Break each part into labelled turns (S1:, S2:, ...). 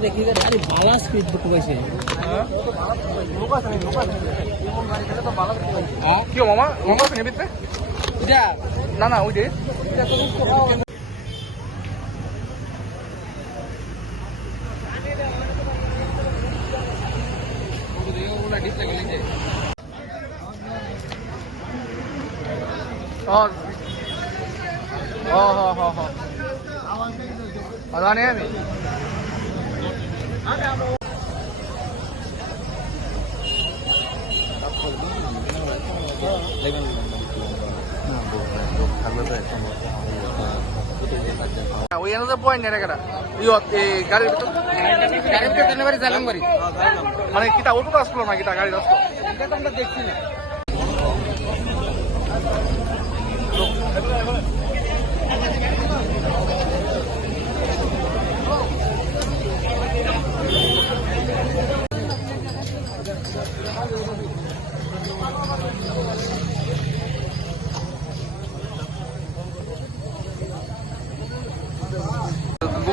S1: देखिए अरे बाला
S2: स्पीड तो कोई से क्यों
S1: मामा
S2: मामा से निबित पे
S1: इधर ना ना
S2: उधर और हाँ हाँ हाँ हाँ पता नहीं है अभी ওইখানে পয়েন্ট নেই একটা গাড়ির ভিতর
S1: গাড়ির ভিতর ডেলিভারি চালাম করি
S2: মানে কিটা ওটুকু আসলো না কিটা গাড়ি আসলো
S1: আমরা দেখছি না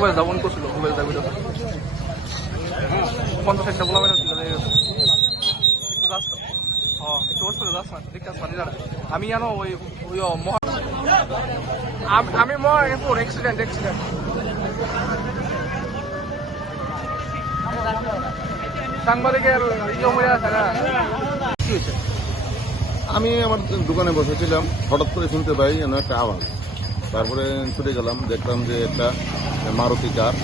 S2: মোবাইল দাবন করছিল মোবাইল দাবি পঞ্চাশ একটা বলা আসবা নিজেরা আমি জানো ওই আমি হয়ে না। কি হয়েছে?
S3: আমি আমার দোকানে বসেছিলাম, হঠাৎ করে শুনতে পাই একটা আওয়াজ। তারপরে ছুটে গেলাম, দেখলাম যে একটা মারুতি কার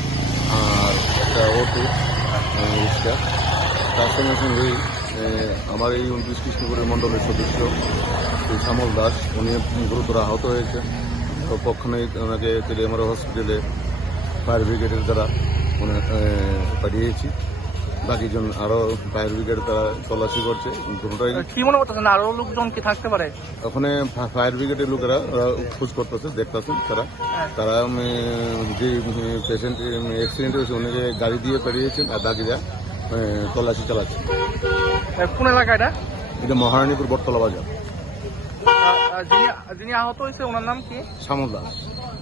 S3: আর একটা অটো রিক্সা। তার সঙ্গে সঙ্গেই আমার এই উনত্রিশ কৃষ্ণপুরের মণ্ডলের সদস্য শ্রী শ্যামল দাস। উনি গুরুতর আহত হয়েছে। তো কখনোই ওনাকে তেলিয়ামারা হসপিটালে ফায়ার ব্রিগেডের দ্বারা পাঠিয়েছি। বাকিজন আরও ফায়ার ব্রিগেড তারা তল্লাশি করছে দুটোটাই।
S2: কি মনে করতেছেন? আরও লোকজন কি থাকতে পারে?
S3: ওখানে ফায়ার ব্রিগেডের লোকেরা খোঁজ করতেছে দেখতেছেন তারা। তারা যে পেশেন্ট অ্যাক্সিডেন্ট হয়েছে উনিকে গাড়ি দিয়ে পেরিয়েছেন আর বাকিরা তল্লাশি চালাচ্ছে।
S2: কোন এলাকা এটা?
S3: এটা মহারানীপুর বটতলা বাজার।
S2: যিনি যিনি আহত হয়েছে ওনার নাম কি?
S3: শ্যামল দাস।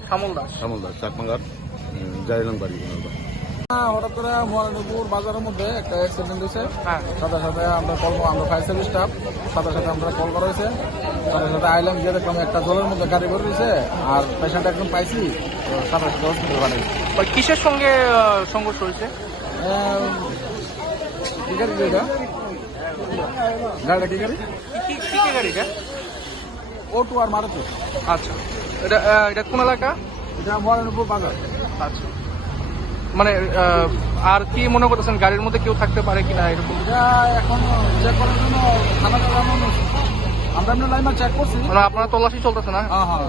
S2: শ্যামল দাস।
S3: শ্যামল দাস চাকমাঙ্গার জারিলাম বাড়ি ওনার বাড়ি।
S1: হঠাৎ করে মহারানীপুর বাজারের মধ্যে একটা অ্যাক্সিডেন্ট হয়েছে।
S2: হ্যাঁ।
S1: সাথে সাথে আমরা কল আমরা ফায়ার সার্ভিস স্টাফ সাথে সাথে আমরা কল করা হয়েছে। সাথে সাথে আইলাম গিয়ে দেখলাম একটা জলের মধ্যে গাড়ি করে রয়েছে আর পেশেন্ট একদম পাইছি সাথে সাথে হসপিটাল বানাইছি
S2: কিসের সঙ্গে সংঘর্ষ হয়েছে?
S1: কি গাড়ি এটা? গাড়িটা কি গাড়ি?
S2: কি কি কি গাড়ি এটা?
S1: অটো আর মারুতি।
S2: আচ্ছা। এটা এটা কোন এলাকা?
S1: এটা মহারানীপুর বাজার।
S2: আচ্ছা। মানে আর কি মনে করতেছেন? গাড়ির মধ্যে কেউ থাকতে পারে কিনা এরকম?
S1: এখন চেক করার জন্য থানা আমরা লাইন চেক করছি।
S2: মানে আপনারা তল্লাশি চলতেছে না?
S1: হ্যাঁ হ্যাঁ।